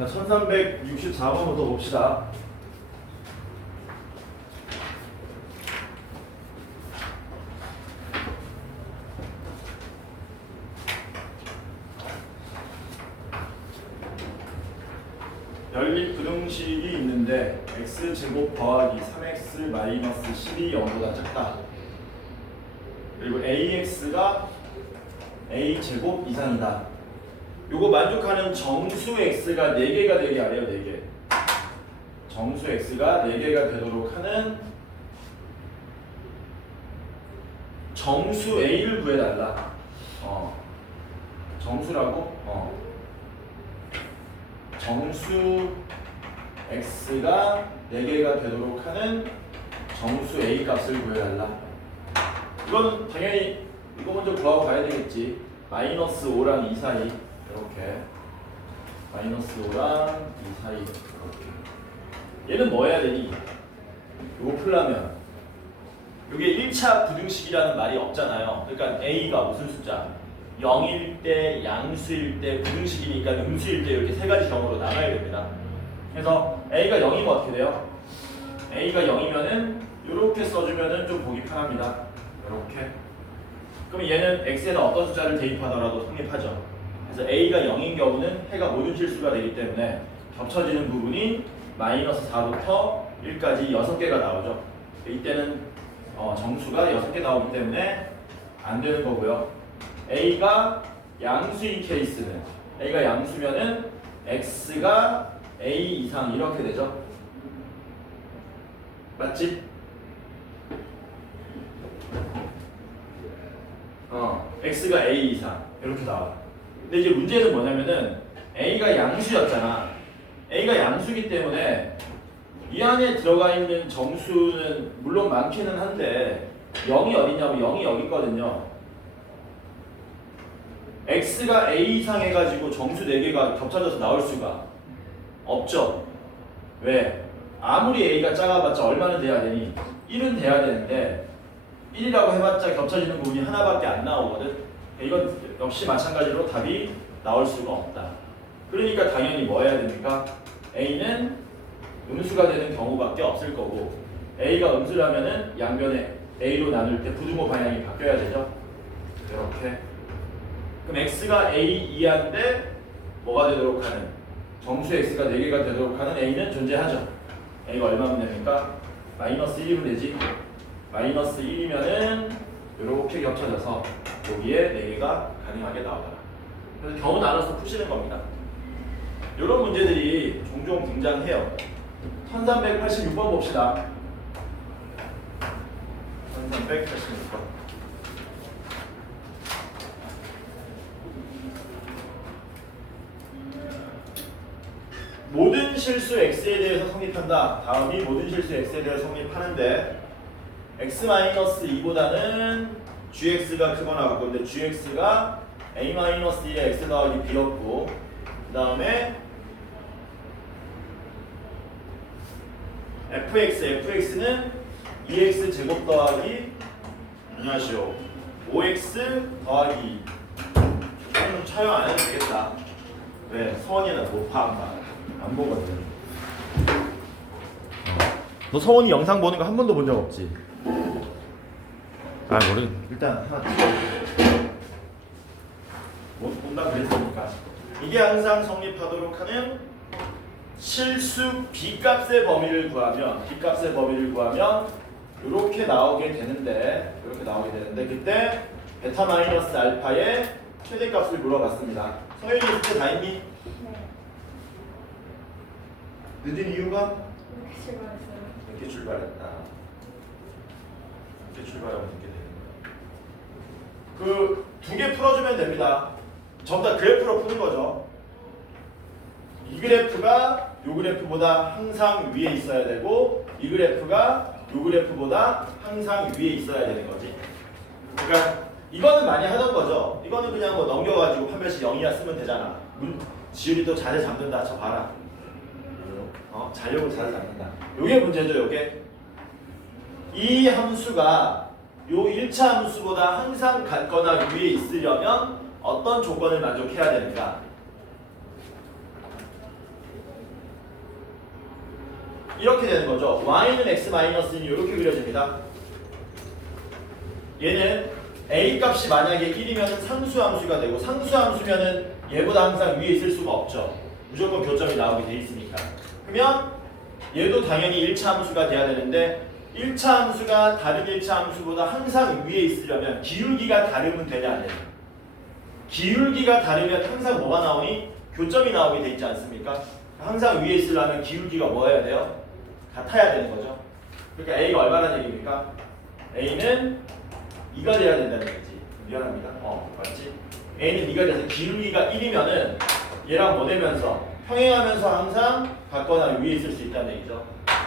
자, 1364번부터 봅시다. 연립 부등식이 있는데 x제곱 더하기 3x 마이너스 10이 0보다 작다. 그리고 ax가 a제곱 이상이다. 요거 만족하는 정수 x가 4개가 되게 하래요. 4개. 정수 x가 4개가 되도록 하는 정수 a를 구해달라. 정수라고? 정수 x가 4개가 되도록 하는 정수 a 값을 구해달라. 이거는 당연히 이거 먼저 구하고 가야 되겠지. 마이너스 5랑 2 사이 이렇게 마이너스 5랑 2 사이 이렇게. 얘는 뭐 해야 되니? 이거 풀려면 이게 1차 부등식이라는 말이 없잖아요. 그러니까 a가 무슨 숫자? 0일 때, 양수일 때, 부등식이니까 음수일 때 이렇게 세 가지 경우로 나눠야 됩니다. 그래서 a가 0이면 어떻게 돼요? a가 0이면은 이렇게 써주면은 좀 보기 편합니다. 이렇게. 그럼 얘는 x에다 어떤 숫자를 대입하더라도 성립하죠. 그래서 a가 0인 경우는 해가 모든 실수가 되기 때문에 겹쳐지는 부분이 마이너스 4부터 1까지 6개가 나오죠. 이때는 정수가 6개 나오기 때문에 안 되는 거고요. a가 양수인 케이스는 a가 양수면은 x가 a 이상 이렇게 되죠. 맞지? x가 a 이상 이렇게 나와. 근데 이제 문제는 뭐냐면은 a가 양수였잖아. a가 양수기 때문에 이 안에 들어가 있는 정수는 물론 많기는 한데 0이 어디냐면 0이 여기 있거든요. x가 a 이상 해가지고 정수 4개가 겹쳐져서 나올 수가 없죠. 왜? 아무리 a가 작아봤자 얼마는 돼야 되니? 1은 돼야 되는데 1이라고 해봤자 겹쳐지는 부분이 하나밖에 안 나오거든. 이건 역시 마찬가지로 답이 나올 수가 없다. 그러니까 당연히 뭐 해야 됩니까? a는 음수가 되는 경우밖에 없을 거고 a가 음수라면은 양변에 a로 나눌 때 부등호 방향이 바뀌어야 되죠. 이렇게. 그럼 x가 a 이하인데 뭐가 되도록 하는 정수 x가 4개가 되도록 하는 a는 존재하죠. a가 얼마면 됩니까? 마이너스 1이면 되지. 마이너스 1이면은 이렇게 겹쳐져서 여기에 4개가 가능하게 나오더라. 그래서 경우 나눠서 푸시는 겁니다. 이런 문제들이 종종 등장해요. 1386번 봅시다. 1386번. 모든 실수 x에 대해서 성립한다. 다음이 모든 실수 x에 대해서 성립하는데 x-2보다는 gx가 크거나 같고 근데 gx가 a-1의 x 더하기 b였고 그 다음에 fx는 2x 제곱 더하기 안녕하시오 5x 더하기 좀 촬영 안 해도 되겠다. 왜? 서원이는 못 파. 안 보거든. 너 서원이 영상 보는 거 한 번도 본 적 없지? 모르. 일단 하나 못 본다 그랬으니까. 이게 항상 성립하도록 하는 실수 b값의 범위를 구하면 이렇게 나오게 되는데 그때 베타 마이너스 알파의 최대값을 물어봤습니다. 성현이 숙제 다 했니? 네. 늦은 이유가? 이렇게 출발했다. 이렇게 출발하면 늦게 되는 거야. 그 2개 풀어주면 됩니다. 전부 다 그래프로 푸는 거죠. 이 그래프가 이 그래프보다 항상 위에 있어야 되고 이 그래프가 이 그래프보다 항상 위에 있어야 되는 거지. 그러니까 이거는 많이 하던 거죠. 이거는 그냥 뭐 넘겨가지고 판별식 0이야 쓰면 되잖아. 지율이 또 자세 잡는다. 저 봐라. 자력을 자세 잡는다. 요게 문제죠. 요게 이 함수가 요 1차 함수보다 항상 같거나 위에 있으려면 어떤 조건을 만족해야 되는가? 이렇게 되는 거죠. y는 x 마이너스 1이 이렇게 그려집니다. 얘는 a 값이 만약에 1이면 상수함수가 되고 상수함수면은 얘보다 항상 위에 있을 수가 없죠. 무조건 교점이 나오게 돼 있으니까. 그러면 얘도 당연히 1차 함수가 돼야 되는데 1차 함수가 다른 1차 함수보다 항상 위에 있으려면 기울기가 다르면 되냐 안 되냐. 기울기가 다르면 항상 뭐가 나오니? 교점이 나오게 돼 있지 않습니까? 항상 위에 있으려면 기울기가 뭐 해야 돼요? 같아야 되는 거죠. 그러니까 A가 얼마나 얘기입니까? A는 2가 돼야 된다는 얘기지. 미안합니다. 맞지? A는 2가 돼서 기울기가 1이면은 얘랑 뭐 되면서 평행하면서 항상 같거나 위에 있을 수 있다는 얘기죠.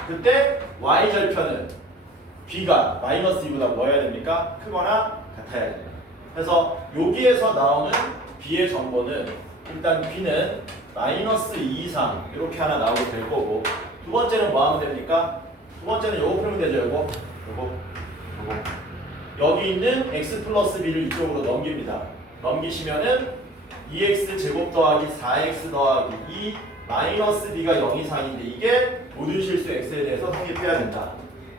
그때 y절편은 b가 마이너스 2보다 뭐 해야 됩니까? 크거나 같아야 됩니다. 그래서 여기에서 나오는 b의 정보는 일단 b는 마이너스 2 이상 이렇게 하나 나오게 될 거고, 두 번째는 뭐 하면 됩니까? 두 번째는 요거 풀면 되죠. 요거 여기 있는 x 플러스 b를 이쪽으로 넘깁니다. 넘기시면은 2x 제곱 더하기 4x 더하기 2 마이너스 b가 0 이상인데 이게 모든 실수 x에 대해서 성립해야 된다.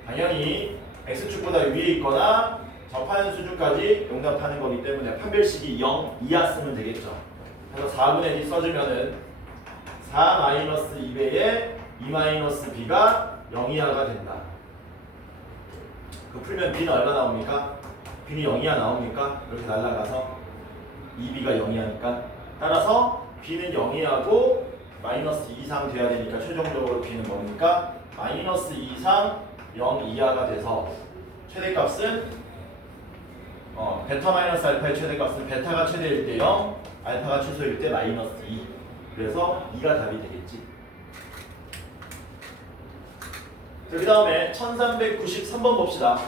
당연히 x축보다 위에 있거나 접하는 수준까지 용납하는 거기 때문에 판별식이 0 이하 쓰면 되겠죠. 그래서 4분의 1 써주면은 4 마이너스 2배에 2 마이너스 b가 0 이하가 된다. 그 풀면 b는 얼마 나옵니까? b는 0 이하 나옵니까? 이렇게 날아가서 2b가 0 이하니까. 따라서 b는 0 이하고 마이너스 2 이상 돼야 되니까 최종적으로 b는 뭡니까? 마이너스 2 이상 0 이하가 돼서 최대값은 베타 마이너스 알파의 최대값은 베타가 최대일 때 0, 알파가 최소일 때 마이너스 2. 그래서 2가 답이 되겠지. 그 다음에 1393번 봅시다.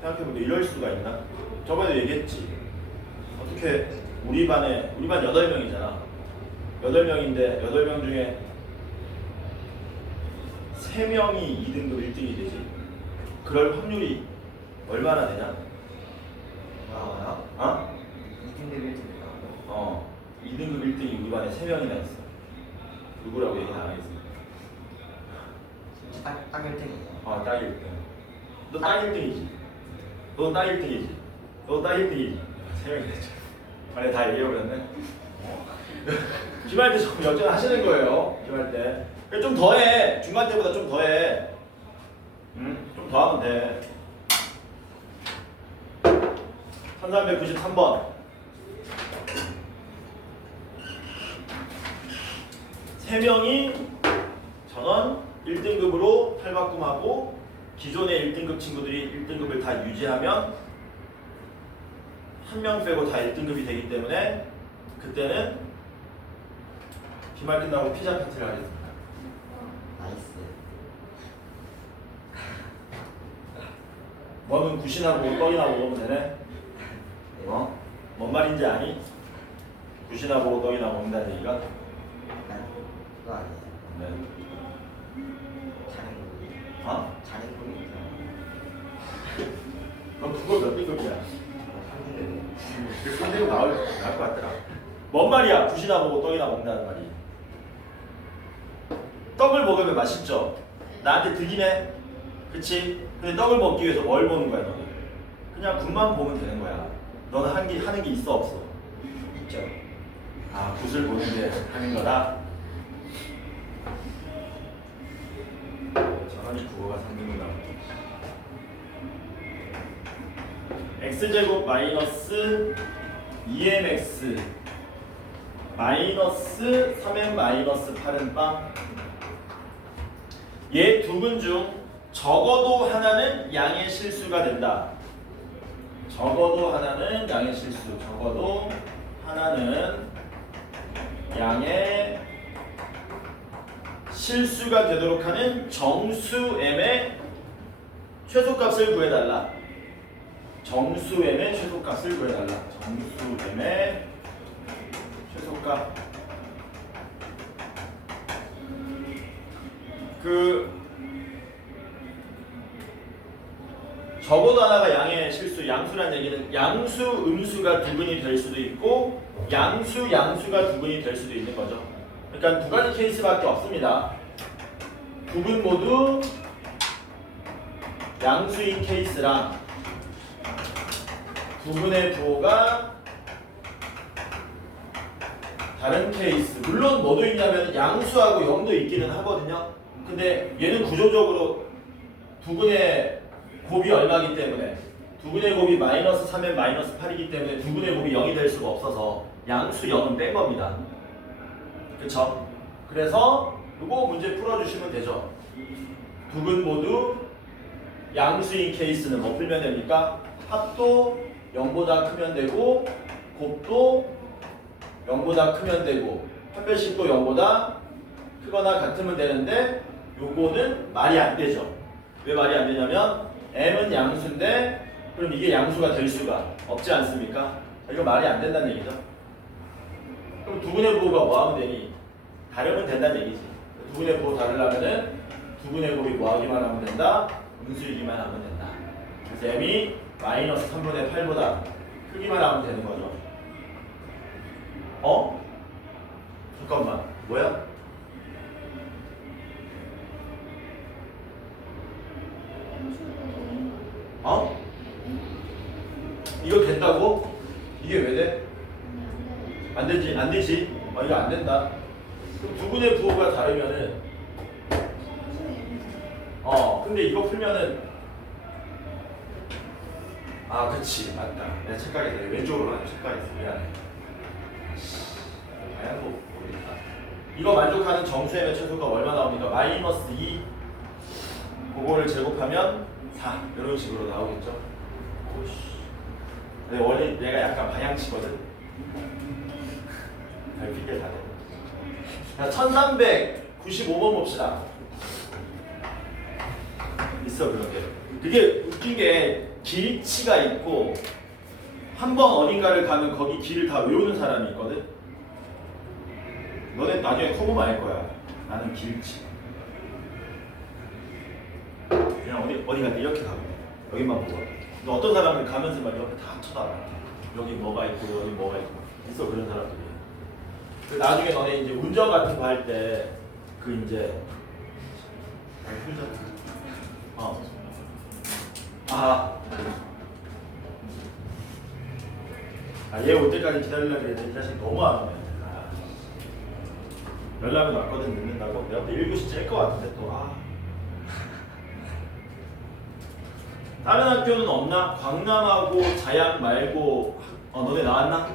생각해보면 이럴 수가 있나? 저번에 얘기했지. 어떻게 우리 반 8명이잖아. 8명인데 8명 중에 3명이 2등급 1등이 되지. 그럴 확률이 얼마나 되냐? 2등급 1등급 2등급 1등이 우리 반에 3명이나 있어. 누구라고 얘기는 안 하겠습니다. 딱 1등이에요. 딱 1등. 너 딱 1등이지. 너 딱 1등이지. 너 딱 1등이지. 3명이 됐죠. 아니 다 얘기해버렸네. 기말 때 좀 역전하시는 거예요. 기말 때. 좀 더해. 중간 때보다 좀 더해. 좀 더하면 돼. 1393번. 3명이 전원 1등급으로 탈바꿈하고 기존의 1등급 친구들이 1등급을 다 유지하면 한 명 빼고 다 1등급이 되기 때문에 그때는 기말 끝나고 피자 파티를 하겠습니다. 나이스. 뭐는 굿이나 보고 떡이나 먹으면 되네. 뭔 말인지 아니? 굿이나 보고 떡이나 먹는다는 얘기가? 그거 아니에요. 네. 자랭고기. 자랭고기. 너 그거 몇 등급이야? 3등급이에요. 그 3등급 나올 것 같더라. 뭔 말이야? 굿이나 보고 떡이나 먹는다는 말이. 떡을 먹으면 맛있죠? 나한테 득이네 그치? 근데 떡을 먹기 위해서 뭘 보는 거야 너는? 그냥 굿만 보면 되는 거야. 너는 하는 게 있어 없어? 있죠. 굿을 보는 게 하는 거다? 저런이 국어가 3등급 나오고 x제곱 마이너스 2mx 마이너스 3m 마이너스 8은 빵. 얘 두 근 중 적어도 하나는 양의 실수가 된다. 적어도 하나는 양의 실수. 적어도 하나는 양의 실수가 되도록 하는 정수 m의 최소값을 구해달라. 정수 m의 최소값을 구해달라. 정수 m의 최소값. 적어도 하나가 양의 실수, 양수란 얘기는 양수, 음수가 두근이 될 수도 있고 양수, 양수가 두근이 될 수도 있는 거죠. 그러니까 두 가지 케이스밖에 없습니다. 두근 모두 양수인 케이스랑 두근의 부호가 다른 케이스. 물론 뭐도 있냐면 양수하고 0도 있기는 하거든요. 근데 얘는 구조적으로 두근의 곱이 얼마이기 때문에 두근의 곱이 마이너스 3엔 마이너스 8이기 때문에 두근의 곱이 0이 될 수가 없어서 양수 0은 뺀 겁니다. 그쵸? 그래서 이거 문제 풀어주시면 되죠. 두근 모두 양수인 케이스는 뭐 풀면 됩니까? 합도 0보다 크면 되고 곱도 0보다 크면 되고 판별식도 0보다 크거나 같으면 되는데 요거는 말이 안 되죠. 왜 말이 안 되냐면 m은 양수인데 그럼 이게 양수가 될 수가 없지 않습니까? 이거 말이 안 된다는 얘기죠. 그럼 두근의 부호가 뭐 하면 되니? 다르면 된다는 얘기지. 두근의 부호 다르려면은 두근의 곱이 뭐 하기만 하면 된다? 음수이기만 하면 된다. 그래서 m이 마이너스 3분의 8보다 크기만 하면 되는 거죠. 어? 잠깐만, 뭐야? 어? 이거 된다고? 이게 왜 돼? 안 되지, 안 되지. 이거 안 된다. 그럼 두근의 부호가 다르면은, 근데 이거 풀면은, 그치, 맞다. 내가 착각했어. 왼쪽으로 가는 착각했어. 미안해. 다양한 거 모르겠다. 이거 만족하는 정수의 최소가 얼마 나옵니까? 마이너스 2. 그거를 제곱하면 4. 이런 식으로 나오겠죠. 오씨. 근데 원래 내가 약간 방향치거든. 핑계 다 돼. 자, 1395번 봅시다. 있어 그런 게. 그게 웃긴 게 길치가 있고 한 번 어딘가를 가면 거기 길을 다 외우는 사람이 있거든. 너네 나중에 커보면 알 거야. 나는 길치. 그냥 어디 갈 때 이렇게 가고 여기만 보고. 근데 어떤 사람은 가면서 막 이렇게 다 쳐다봐. 여기 뭐가 있고 여기 뭐가 있고 있어 그런 사람들이. 나중에 너네 이제 운전 같은 거 할 때 그 이제 얘 올 때까지 기다리려고 했는데 이 자식 너무 안 오네. 연락이 왔거든 늦는다고. 내가 또 7시 짤 것 같은데 또 다른 학교는 없나? 광남하고 자양 말고 너네 나왔나?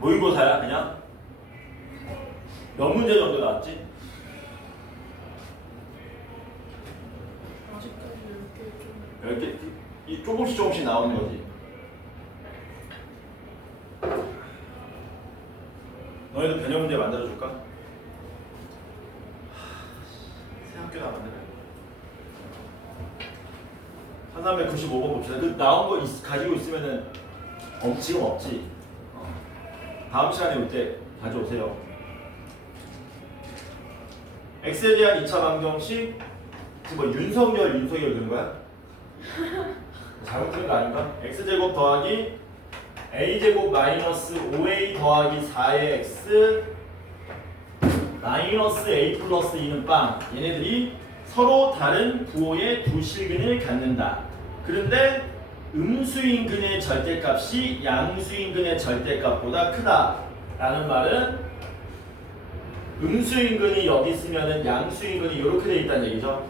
모의고사야 그냥? 몇 문제 정도 나왔지? 아직까지 10개 조금씩 나오는 거지. 너희도 변형 문제 만들어줄까? 새 학교나 만들어. 1395번 봅시다. 그 나온 거 가지고 있으면은 지금 없지. 다음 시간에 올 때 가져오세요. x에 대한 2차 방정식 지금 뭐 윤석열 그런 거야? 잘못 들은 거 아닌가? x제곱 더하기 a제곱 마이너스 5a 더하기 4의 x 마이너스 a 플러스 2는 빵. 얘네들이 서로 다른 부호의 두 실근을 갖는다. 그런데 음수인근의 절대값이 양수인근의 절대값보다 크다라는 말은 음수인근이 여기 있으면은 양수인근이 이렇게 돼 있다는 얘기죠.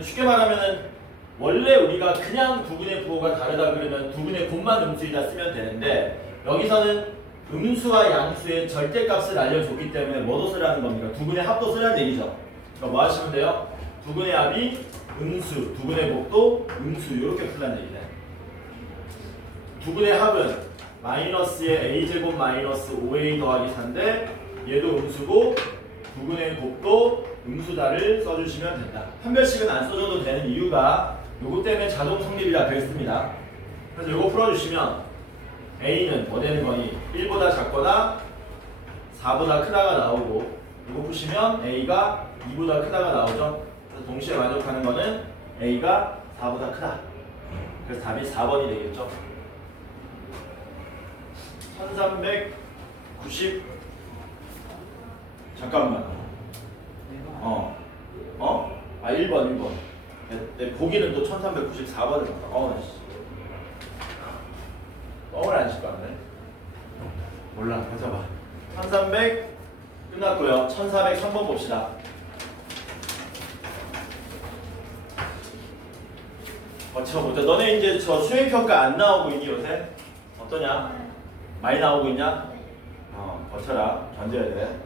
쉽게 말하면은 원래 우리가 그냥 두근의 부호가 다르다 그러면 두근의 곱만 음수이다 쓰면 되는데 여기서는 음수와 양수의 절대값을 알려줬기 때문에 뭐도 쓰라는 겁니까? 두근의 합도 쓰라는 얘기죠. 그러니까 뭐 하시면 돼요? 두근의 합이 음수, 두근의 곱도 음수 이렇게 풀라는 얘기네. 두근의 합은 마이너스의 a제곱 마이너스 5a 더하기 4인데 얘도 음수고 두근의 곱도 음수다를 써주시면 된다. 판별식은 안 써줘도 되는 이유가 요거 때문에 자동 성립이라 그랬습니다. 그래서 요거 풀어주시면 a는 뭐 되는 거니? 1보다 작거나 4보다 크다가 나오고 요거 푸시면 a가 2보다 크다가 나오죠. 그래서 동시에 만족하는 거는 A가 4보다 크다. 그래서 답이 4번이 되겠죠. 1390 잠깐만. 아 1번. 내 보기는 또 1394번을 봤다. 씨. 뻥을 안 칠 거 같네. 몰라. 가서 봐. 1300 끝났고요. 1403번 봅시다. 거쳐보자. 너네 이제 저 수행평가 안 나오고 있니 요새? 어떠냐? 많이 나오고 있냐? 거쳐라. 견뎌야 돼.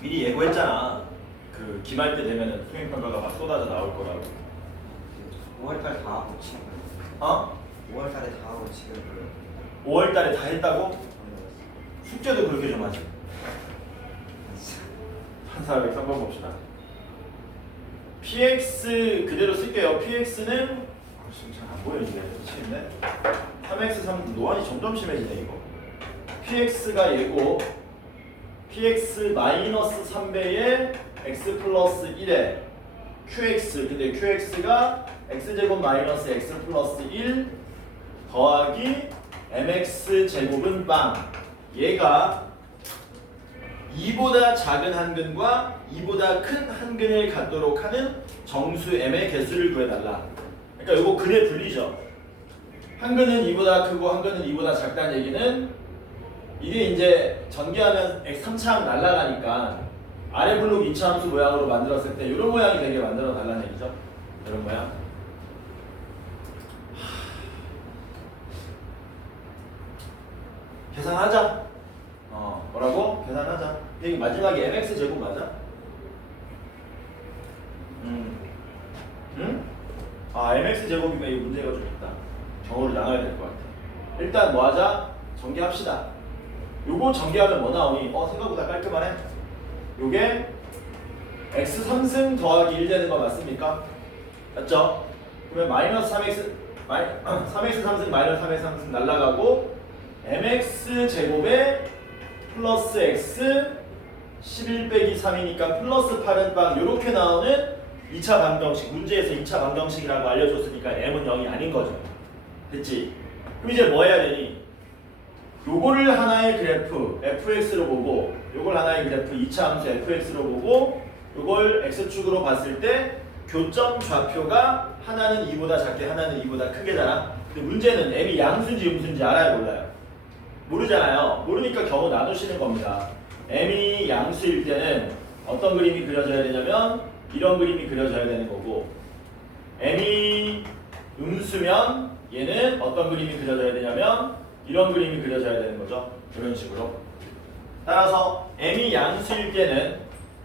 미리 예고했잖아. 그 기말 때 되면은 수행평가가 막 쏟아져 나올 거라고. 5월달 다 하고 치는 거예요. 5월달에 다 하고 지금 5월달에 다 했다고? 숙제도 그렇게 좀 하지. 1403번 봅시다. PX 그대로 쓸게요. PX는 지금 잘 안 보여 이제 미치겠네. 3x3 노안이 점점 심해지네 이거. PX가 얘고 PX 마이너스 3배의 x 플러스 1에 QX 근데 QX가 x제곱 마이너스 x 플러스 1 더하기 mx 제곱은 빵. 얘가 2보다 작은 한근과 2보다 큰 한근을 갖도록 하는 정수 m의 개수를 구해달라. 그러니까 이거 근의 분리죠. 한근은 2보다 크고 한근은 2보다 작다는 얘기는 이게 이제 전개하면 x3차항 날아가니까 아래 블록 2차 함수 모양으로 만들었을 때 이런 모양이 되게 만들어 달라는 얘기죠. 이런 모양. 계산하자. 뭐라고? 계산하자. 여기 마지막에 mx 제곱 맞아? 응? mx 제곱이면 이 문제가 좀 있다. 경우를 나눠야 될 것 같아. 일단 뭐 하자? 전개합시다. 요거 전개하면 뭐 나오니? 생각보다 깔끔하네. 요게 x 3승 더하기 1 되는 거 맞습니까? 맞죠? 그러면 마이너스 3x 3승 마이너스 3x 3승 날라가고 mx 제곱에 플러스 x 11 빼기 3이니까 플러스 8은 빵 요렇게 나오는 2차 방정식 문제에서 2차 방정식이라고 알려줬으니까 m은 0이 아닌 거죠. 됐지? 그럼 이제 뭐 해야 되니? 요거를 하나의 그래프 fx로 보고 요걸 하나의 그래프 2차 함수 fx로 보고 요걸 x축으로 봤을 때 교점 좌표가 하나는 2보다 작게 하나는 2보다 크게잖아. 근데 문제는 m이 양수인지 음수인지 알아요 몰라요? 모르잖아요. 모르니까 경우 나누시는 겁니다. m이 양수일 때는 어떤 그림이 그려져야 되냐면 이런 그림이 그려져야 되는 거고 m이 음수면 얘는 어떤 그림이 그려져야 되냐면 이런 그림이 그려져야 되는 거죠. 이런 식으로. 따라서 m이 양수일 때는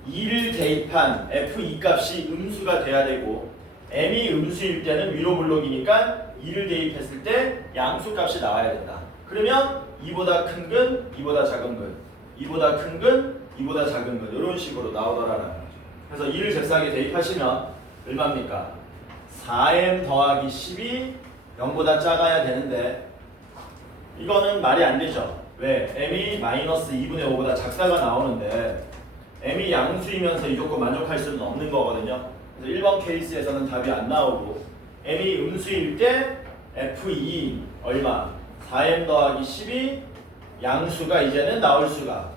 2를 대입한 f2 값이 음수가 돼야 되고 m이 음수일 때는 위로 블록이니까 2를 대입했을 때 양수 값이 나와야 된다. 그러면 2보다 큰 근, 2보다 작은 근, 2보다 큰 근, 2보다 작은 근 이런 식으로 나오더라는 거죠. 그래서 2를 잽싸게 대입하시면 얼마입니까? 4m 더하기 10이 0보다 작아야 되는데 이거는 말이 안 되죠. 왜? m이 마이너스 2분의 5보다 작다가 나오는데 m이 양수이면서 이 조건 만족할 수는 없는 거거든요. 그래서 1번 케이스에서는 답이 안 나오고 m이 음수일 때 f2 얼마? 4m 더하기 10이 양수가 이제는 나올 수가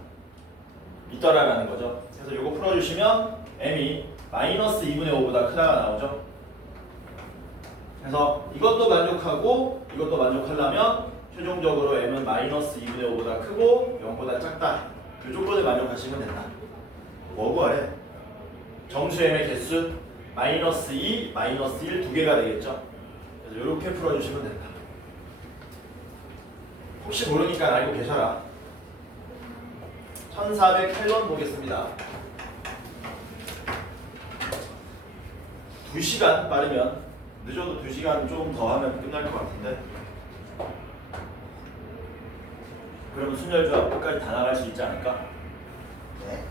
있더라라는 거죠. 그래서 이거 풀어주시면 m이 마이너스 2분의 5보다 크다가 나오죠. 그래서 이것도 만족하고 이것도 만족하려면 최종적으로 m은 마이너스 2분의 5보다 크고 0보다 작다. 이 조건을 만족하시면 된다. 뭐고 하래? 정수 m의 개수 마이너스 2, 마이너스 1 두 개가 되겠죠. 그래서 이렇게 풀어주시면 된다. 혹시 모르니까 알고 계셔라. 1408번 보겠습니다. 2시간 빠르면 늦어도 2시간 조금 더 하면 끝날 것 같은데 그러면 순열조합 끝까지 다 나갈 수 있지 않을까? 네.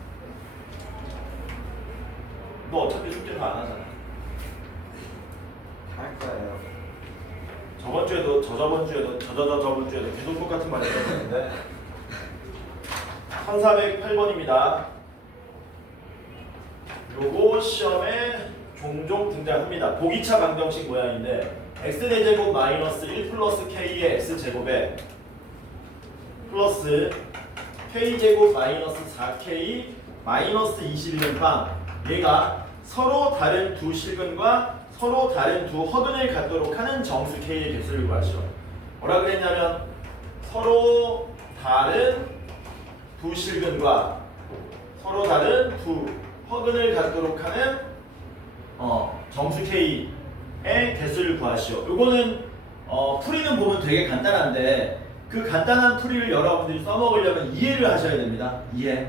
너 어차피 숙제 다 안 하잖아. 할 거예요. 저번 주에도 저번 주에도 저번 주에도 계속 똑같은 말 했었는데 1408번입니다. 요거 시험에 종종 등장합니다. 보기차 방정식 모양인데 x4제곱 마이너스 1 플러스 k의 x제곱에 플러스 k제곱 마이너스 4k 마이너스 21은 빵. 얘가 서로 다른 두 실근과 서로 다른 두 허근을 갖도록 하는 정수 k의 개수를 구하시오. 뭐라 그랬냐면 서로 다른 두 실근과 서로 다른 두 허근을 갖도록 하는 정수 k의 개수를 구하시오. 요거는 풀이는 보면 되게 간단한데 그 간단한 풀이를 여러분들이 써먹으려면 이해를 하셔야 됩니다. 이해.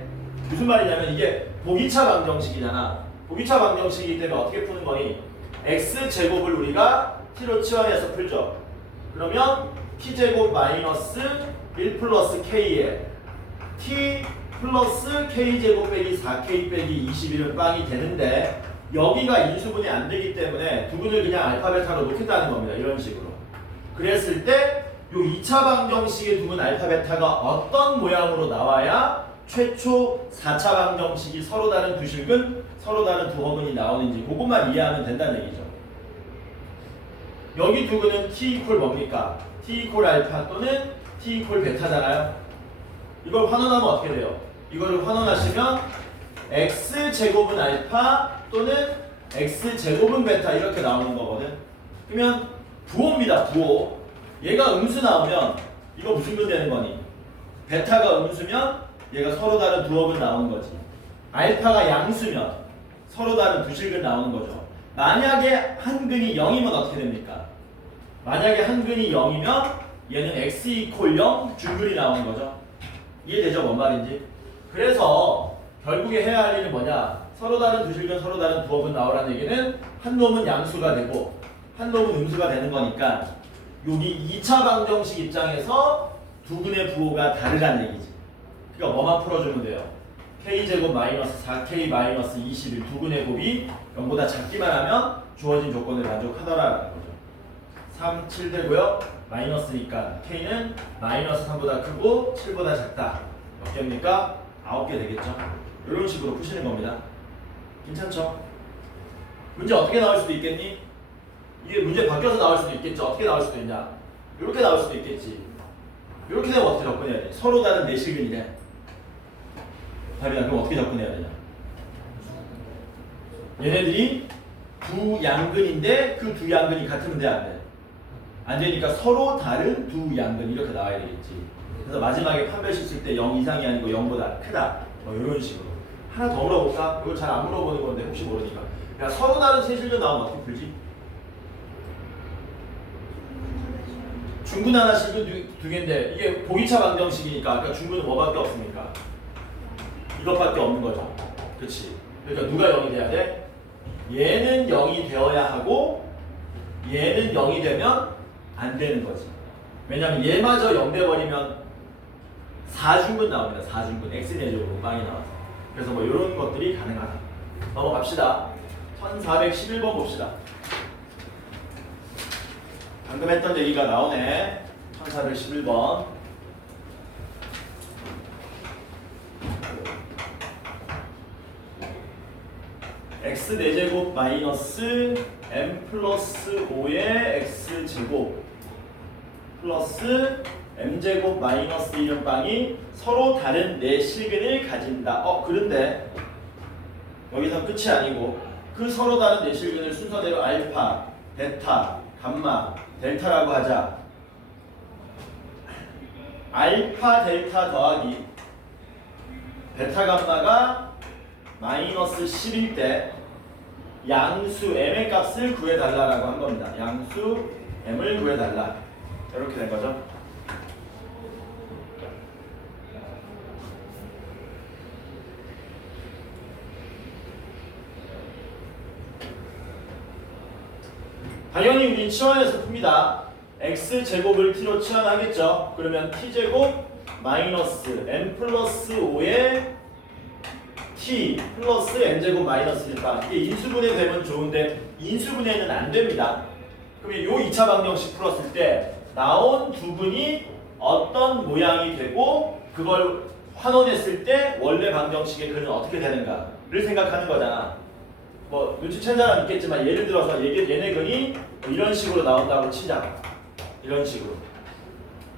무슨 말이냐면 이게 보기차 방정식이잖아. 보기차 방정식이기 때문에 어떻게 푸는 거니? x제곱을 우리가 t로 치환해서 풀죠. 그러면 t제곱 마이너스 1 플러스 k에 t 플러스 k제곱 빼기 4k 빼기 21은 빵이 되는데 여기가 인수분해 안 되기 때문에 두 분을 그냥 알파벳하로 놓겠다는 겁니다. 이런 식으로. 그랬을 때 요 2차 방정식의 두 분 알파벳하가 어떤 모양으로 나와야 최초 4차 방정식이 서로 다른 두 실근, 서로 다른 두 허근이 나오는지 그것만 이해하면 된다는 얘기죠. 여기 두 근은 t 이퀄 뭡니까? t 이퀄 알파 또는 t 이퀄 베타잖아요. 이걸 환원하면 어떻게 돼요? 이거를 환원하시면 x제곱은 알파 또는 x제곱은 베타 이렇게 나오는 거거든. 그러면 부호입니다. 부호. 얘가 음수 나오면 이거 무슨 근 되는 거니? 베타가 음수면 얘가 서로 다른 두 허근 나오는 거지. 알파가 양수면 서로 다른 두 실근 나오는 거죠. 만약에 한 근이 0이면 어떻게 됩니까? 만약에 한 근이 0이면 얘는 x 이퀄 0 중근이 나오는 거죠. 이해되죠? 뭔 말인지? 그래서 결국에 해야 할 일은 뭐냐? 서로 다른 두 실근, 서로 다른 두 허근 나오라는 얘기는 한 놈은 양수가 되고 한 놈은 음수가 되는 거니까 여기 2차 방정식 입장에서 두 근의 부호가 다르다는 얘기지. 그러니까 뭐만 풀어주면 돼요? k제곱 마이너스 4k 마이너스 21 두 근의 곱이 0보다 작기만 하면 주어진 조건을 만족하더라라는 거죠. 3, 7 되고요. 마이너스니까 k는 마이너스 3보다 크고 7보다 작다. 몇 개입니까? 9개 되겠죠. 이런 식으로 푸시는 겁니다. 괜찮죠? 문제 어떻게 나올 수도 있겠니? 이게 문제 바뀌어서 나올 수도 있겠죠. 어떻게 나올 수도 있냐? 이렇게 나올 수도 있겠지. 이렇게 되면 어떻게 접근해야 돼? 서로 다른 내실근이네. 답이야. 그럼 어떻게 접근해야 되냐? 얘네들이 두 양근인데 그 두 양근이 같으면 돼, 안 돼? 안 되니까 서로 다른 두 양근 이렇게 나와야 되겠지. 그래서 마지막에 판별식 쓸 때 0 이상이 아니고 0보다 크다. 뭐 이런 식으로. 하나 더 물어볼까? 이거 잘 안 물어보는 건데 혹시 모르니까. 야, 서로 다른 세실근 나오면 어떻게 풀지? 중근 하나 실근 두 개인데 이게 보기차 방정식이니까 그러니까 중근은 뭐밖에 없습니까? 이것밖에 없는 거죠. 그렇지? 그러니까 누가 0이 돼야 돼? 얘는 0이 되어야 하고 얘는 0이 되면 안 되는 거지. 왜냐면 얘마저 0 돼버리면 4중근 나옵니다. 4중근 x제곱으로 빵이 나와서. 그래서 뭐 이런 것들이 가능하다. 넘어갑시다. 1411번 봅시다. 방금 했던 얘기가 나오네. 1411번. x 4제곱 마이너스 m 플러스 5의 x제곱 플러스 m제곱 마이너스 1은 빵이 서로 다른 네 실근을 가진다. 그런데 여기서 끝이 아니고 그 서로 다른 네 실근을 순서대로 알파, 베타, 감마, 델타라고 하자. 알파, 델타 더하기 베타, 감마가 마이너스 10일 때 양수 m의 값을 구해달라고 한 겁니다. 양수 m을 구해달라. 이렇게 된 거죠. 당연히 우린 치환해서 풉니다. x제곱을 t로 치환하겠죠. 그러면 t제곱 마이너스 m 플러스 5의 t 플러스 m제곱 마이너스 1바. 이게 인수분해 되면 좋은데 인수분해는 안 됩니다. 그러면 요 2차 방정식 풀었을 때 나온 두 분이 어떤 모양이 되고 그걸 환원했을 때 원래 방정식의 글은 어떻게 되는가를 생각하는 거잖아. 뭐 눈치챈 사람 있겠지만 예를 들어서 얘네 근이 뭐 이런 식으로 나온다고 치자. 이런 식으로.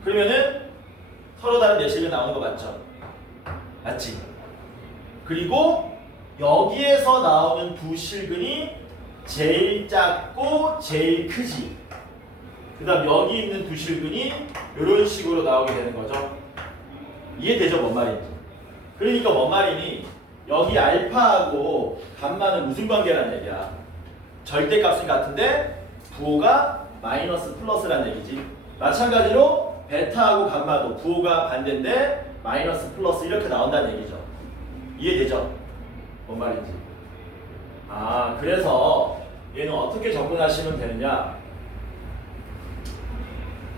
그러면은 서로 다른 내실근 나오는 거 맞죠? 맞지? 그리고 여기에서 나오는 두 실근이 제일 작고 제일 크지. 그 다음 여기 있는 두 실근이 이런 식으로 나오게 되는 거죠. 이해되죠? 뭔 말인지. 그러니까 뭔 말이니 여기 알파하고 감마는 무슨 관계라는 얘기야. 절대값은 같은데 부호가 마이너스 플러스라는 얘기지. 마찬가지로 베타하고 감마도 부호가 반대인데 마이너스 플러스 이렇게 나온다는 얘기죠. 이해되죠? 뭔 말인지. 아, 그래서 얘는 어떻게 접근하시면 되느냐.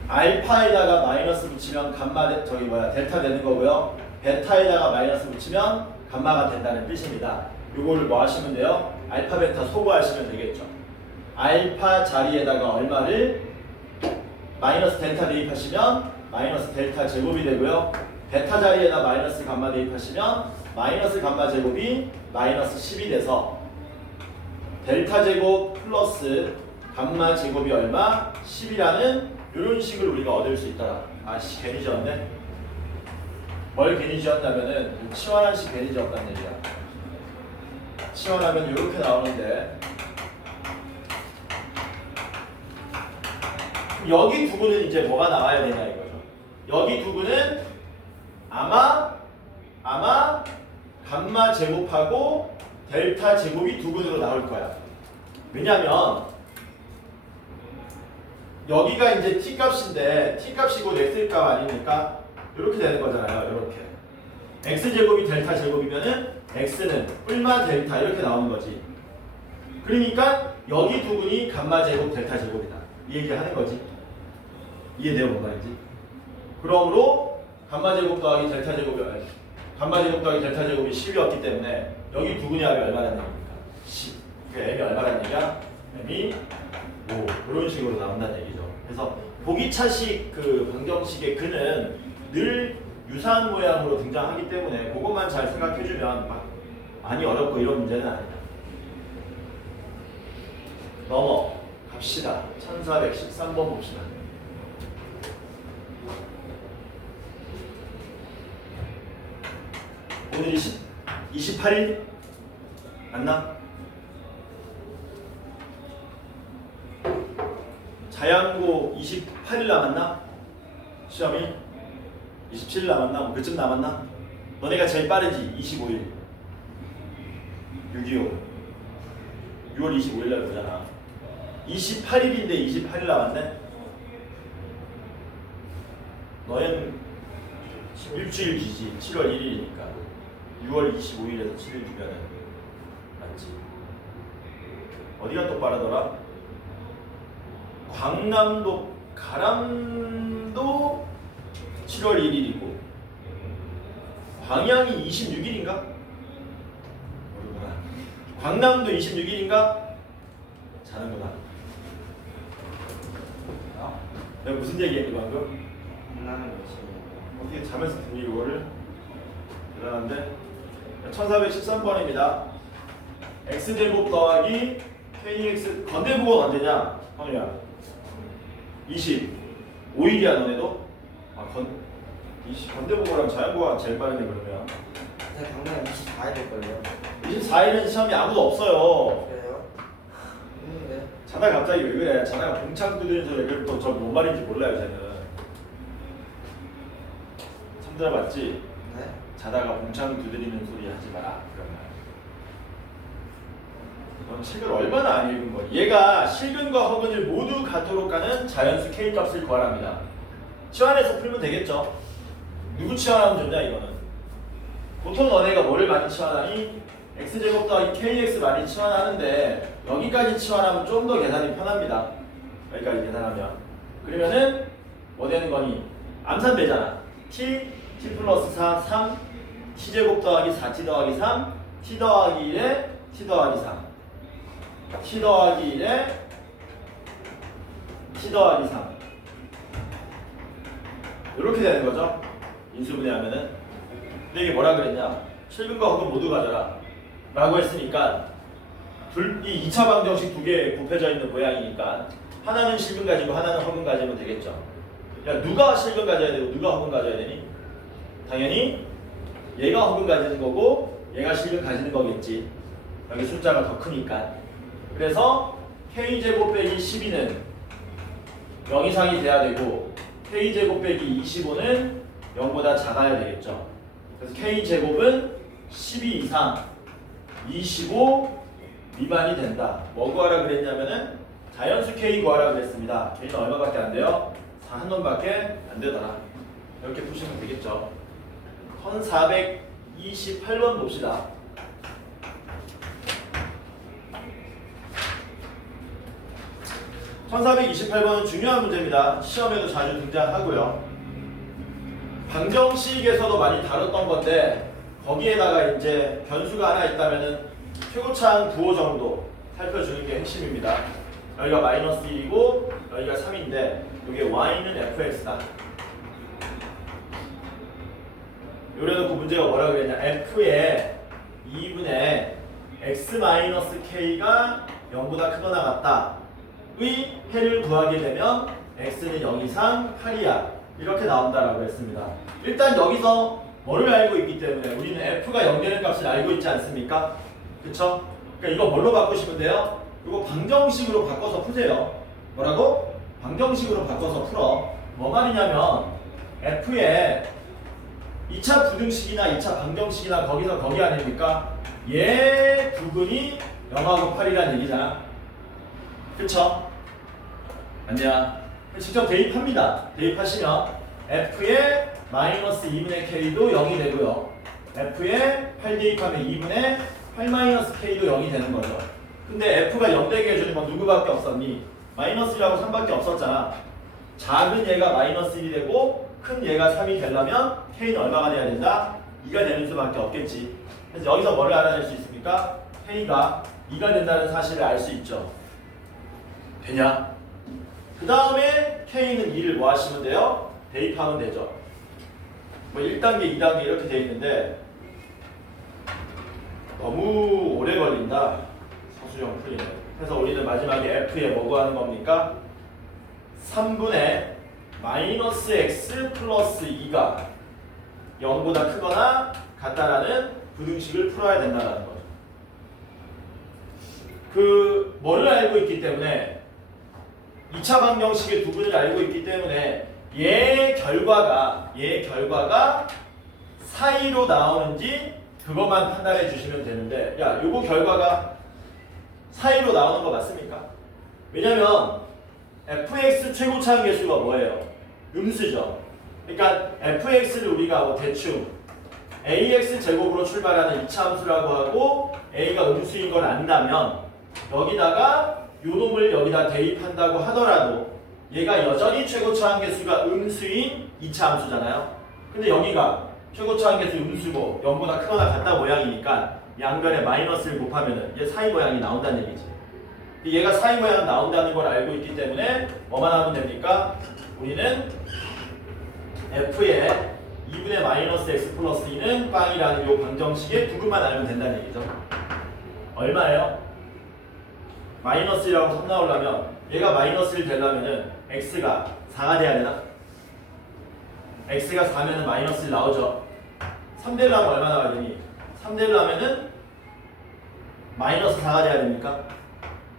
알파에다가 마이너스 붙이면 감마 델타 되는 거고요. 베타에다가 마이너스 붙이면 감마가 된다는 뜻입니다. 요거를 뭐 하시면 돼요? 알파 베타 소거하시면 되겠죠. 알파 자리에다가 얼마를 마이너스 델타 대입하시면 마이너스 델타 제곱이 되고요. 베타 자리에다 마이너스 감마 대입하시면 마이너스 감마 제곱이 마이너스 10이 돼서 델타 제곱 플러스 감마 제곱이 얼마? 10이라는 이런 식을 우리가 얻을 수 있더라. 아씨 괜히 지었네. 뭘 괜히 지었냐면은 치환한 식 괜히 지었다는 얘기야. 치환하면 이렇게 나오는데 여기 두구는 이제 뭐가 나와야 되냐 이거죠. 여기 두구는 아마 감마 제곱하고 델타 제곱이 두근으로 나올 거야. 왜냐면 여기가 이제 t 값인데 t 값이고 x 값 아닙니까? 이렇게 되는 거잖아요. 이렇게 x 제곱이 델타 제곱이면은 x는 뿔마 델타 이렇게 나오는 거지. 그러니까 여기 두근이 감마 제곱 델타 제곱이다. 이 얘기를 하는 거지. 이해돼요, 뭔 말인지? 그러므로 감마 제곱 더하기 델타 제곱이 감마 제곱 더하기 델타 제곱이 10이었기 때문에 여기 두근이 합이 얼마라는 얘기입니까? 10. 그 m이 얼마라는 얘기야? m이 5. 이런 식으로 나온다는 얘기죠. 그래서 보기차식 그 방정식의 근은 늘 유사한 모양으로 등장하기 때문에 그것만 잘 생각해주면 막 많이 어렵고 이런 문제는 아니다. 넘어갑시다. 1413번 봅시다. 오늘이 28일? 맞나? 자양고 28일 남았나? 시험이? 27일 남았나? 뭐 그쯤 남았나? 너네가 제일 빠르지? 25일 6.25 6월 25일 날 보잖아. 28일인데 28일 남았네? 너희는 일주일 뒤지. 7월 1일이니까 6월 25일에서 7일 주면은 맞지. 어디가 또 빠르더라? 광남도 가람도 7월 1일이고 광양이 26일인가? 모르구나. 광남도 26일인가? 자는구나. 내가 무슨 얘기했니 방금? 만나는 것이 어떻게 자면서 듣니 이거를? 대단한데? 1413번입니다. x제곱 더하기 kx 건대부호가 언제냐? 형이야 25일이야 너네도? 건대부호랑 자연부호가 제일 빠르네 그러면. 네, 당장 24일 될걸요. 24일은 시험이 아무도 없어요. 그래요? 있는데 자다가 갑자기 왜 그래? 자다가 봉창 두드리는 소리 왜 그래? 또 저 뭔 말인지 몰라요 쟤는. 처음 들어봤지? 네? 자다가 봉창 두드리는 소리 하지 마라. 그러면 넌 책을 얼마나 안 읽은 거야? 얘가 실근과 허근을 모두 갖도록 하는 자연수 k 값을 구하랍니다. 치환해서 풀면 되겠죠? 누구 치환하면 좋냐 이거는? 보통 너네가 뭐를 많이 치환하니? x제곱 더하기 kx 많이 치환하는데 여기까지 치환하면 좀 더 계산이 편합니다. 여기까지 계산하면 그러면은 뭐 되는 거니? 암산되잖아. t 플러스 4, 3 t제곱 더하기 4t 더하기 3 t 더하기 1에 t 더하기 3 t 더하기 1에 t 더하기 3 이렇게 되는 거죠. 인수분해하면은. 근데 이게 뭐라 그랬냐? 실근과 허근 모두 가져라 라고 했으니까 이 2차 방정식 두 개 곱해져 있는 모양이니까 하나는 실근 가지고 하나는 허근 가지면 되겠죠. 야, 누가 실근 가져야 되고 누가 허근 가져야 되니? 당연히 얘가 허근 가지는 거고 얘가 실근 가지는 거겠지. 여기 숫자가 더 크니까. 그래서 k제곱 빼기 12는 0 이상이 돼야 되고 k제곱 빼기 25는 0보다 작아야 되겠죠. 그래서 k제곱은 12 이상 25 미만이 된다. 뭐 구하라 그랬냐면은 자연수 k 구하라 그랬습니다. k는 얼마밖에 안 돼요? 4 한 놈밖에 안 되더라. 이렇게 푸시면 되겠죠. 1428번 봅시다. 1428번은 중요한 문제입니다. 시험에도 자주 등장하고요. 방정식에서도 많이 다뤘던 건데 거기에다가 이제 변수가 하나 있다면은 최고차항 부호 정도 살펴주는 게 핵심입니다. 여기가 마이너스 1이고 여기가 3인데 여기 y는 fx다. 요래놓고 문제가 뭐라고 그랬냐, f의 2분의 x-k가 0보다 크거나 같다 의 해를 구하게 되면 x는 0 이상 8이야 이렇게 나온다라고 했습니다. 일단 여기서 뭐를 알고 있기 때문에 우리는 f가 0 되는 값을 알고 있지 않습니까? 그쵸? 그러니까 이거 뭘로 바꾸시면 돼요? 이거 방정식으로 바꿔서 푸세요. 뭐라고? 방정식으로 바꿔서 풀어. 뭐 말이냐면 f의 2차 부등식이나 2차 방정식이나 거기서 거기 아닙니까? 얘 부분이 0하고 8이라는 얘기잖아. 그쵸? 아니야. 직접 대입합니다. 대입하시면 f의 마이너스 2분의 k도 0이 되고요. f의 8 대입하면 2분의 8 마이너스 k도 0이 되는 거죠. 근데 f가 0 되게 해주는 건 누구밖에 없었니? 마이너스 1하고 3밖에 없었잖아. 작은 얘가 마이너스 1이 되고 큰 얘가 3이 되려면 k는 얼마가 돼야 된다? 2가 되는 수밖에 없겠지. 그래서 여기서 뭐를 알아낼 수 있습니까? k가 2가 된다는 사실을 알 수 있죠. 되냐? 그 다음에 k는 2를 뭐 하시면 돼요? 대입하면 되죠. 뭐 1단계, 2단계 이렇게 돼 있는데 너무 오래 걸린다. 서술형 풀이는. 그래서 우리는 마지막에 f에 뭐 구하는 겁니까? 3분의 마이너스 x 플러스 2가 0보다 크거나 같다라는 부등식을 풀어야 된다는 거죠. 그 뭐를 알고 있기 때문에 2차 방정식의 부분을 알고 있기 때문에 얘 결과가 사이로 나오는지 그것만 판단해 주시면 되는데, 야, 요거 결과가 사이로 나오는 거 맞습니까? 왜냐면 fx 최고차항 계수가 뭐예요? 음수죠. 그러니까 fx를 우리가 뭐 대충 ax 제곱으로 출발하는 2차 함수라고 하고 a가 음수인 걸 안다면 여기다가 요 놈을 여기다 대입한다고 하더라도 얘가 여전히 최고차항 계수가 음수인 2차 함수잖아요. 근데 여기가 최고차항 계수 음수고 0보다 크거나 같다 모양이니까 양변에 마이너스를 곱하면은 얘 사이 모양이 나온다는 얘기지. 얘가 사이 모양 나온다는 걸 알고 있기 때문에 뭐만 하면 됩니까? 우리는 f의 2분의 마이너스 x 플러스 2는 빵이라는 요 방정식의 부분만 알면 된다는 얘기죠. 얼마예요? 마이너스 1하고 3 나오려면 얘가 마이너스 1 되려면은 x가 4가 돼야 되나? x가 4면은 마이너스 1 나오죠. 3 되려면 얼마 나와야 되니? 3 되려면은 마이너스 4가 돼야 됩니까?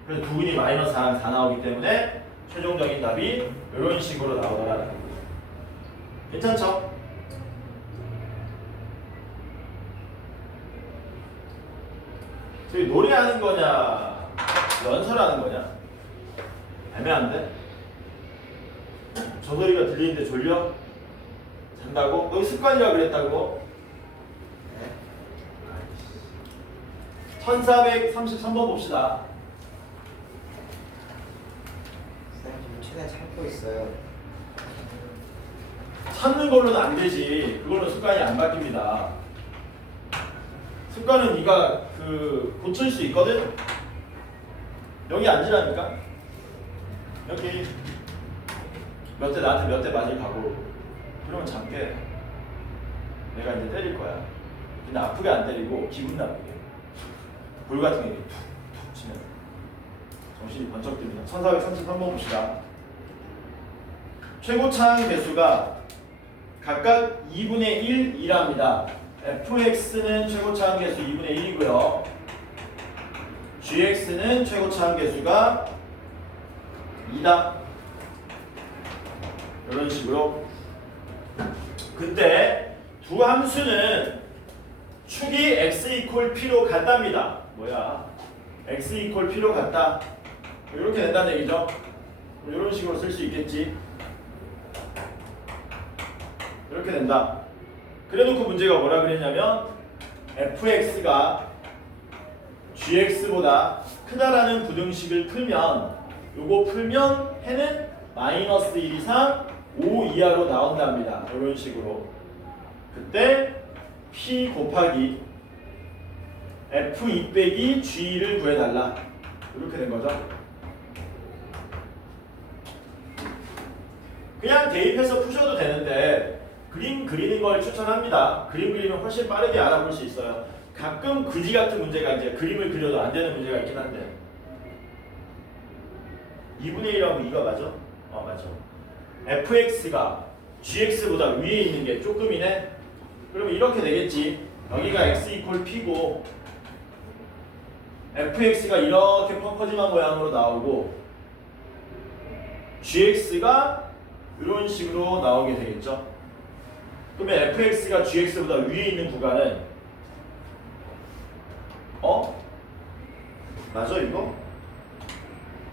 그래서 두 분이 마이너스 4랑 4 나오기 때문에 최종적인 답이 이런 식으로 나오더라는 거죠. 괜찮죠? 저희 노래하는 거냐 연설하는 거냐? 애매한데? 저 소리가 들리는데 졸려? 잔다고? 너 습관이라 그랬다고? 1433번 봅시다. 지금 최대한 참고 있어요. 찾는 걸로는 안 되지. 그걸로 습관이 안 바뀝니다. 습관은 네가 고칠 수 있거든? 여기 앉으라니까? 여기 몇 대 나한테 몇 대 맞을 각오로. 그러면 잠게 내가 이제 때릴 거야. 근데 아프게 안 때리고 기분 나쁘게. 불 같은 게 툭툭 정신이 번쩍 듭니다. 1433번 봅시다. 최고차항 개수가 각각 2분의 1, 2랍니다. fx는 최고차항 개수 2분의 1이고요. gx는 최고차항 개수가 2다. 이런 식으로. 그때 두 함수는 축이 x 이퀄 p로 같답니다. 뭐야? x 이퀄 p로 같다. 이렇게 된다는 얘기죠. 이런 식으로 쓸 수 있겠지. 이렇게 된다. 그래놓고 문제가 뭐라 그랬냐면 fx가 gx보다 크다라는 부등식을 풀면 요거 풀면 해는 마이너스 1 이상 5 이하로 나온답니다. 이런 식으로. 그때 p 곱하기 f2 빼기 g를 구해달라. 이렇게 된 거죠. 그냥 대입해서 푸셔도 되는데 그림 그리는 걸 추천합니다. 그림 그리면 훨씬 빠르게 알아볼 수 있어요. 가끔 그지 같은 문제가 이제 그림을 그려도 안 되는 문제가 있긴 한데 2분의 1하고 2가 맞아? 맞아. fx가 gx보다 위에 있는 게 조금이네. 그러면 이렇게 되겠지. 여기가 x 이퀄 p고 fx가 이렇게 펑퍼짐한 모양으로 나오고 gx가 이런 식으로 나오게 되겠죠. 그러면 fx가 gx보다 위에 있는 구간은 맞아 이거?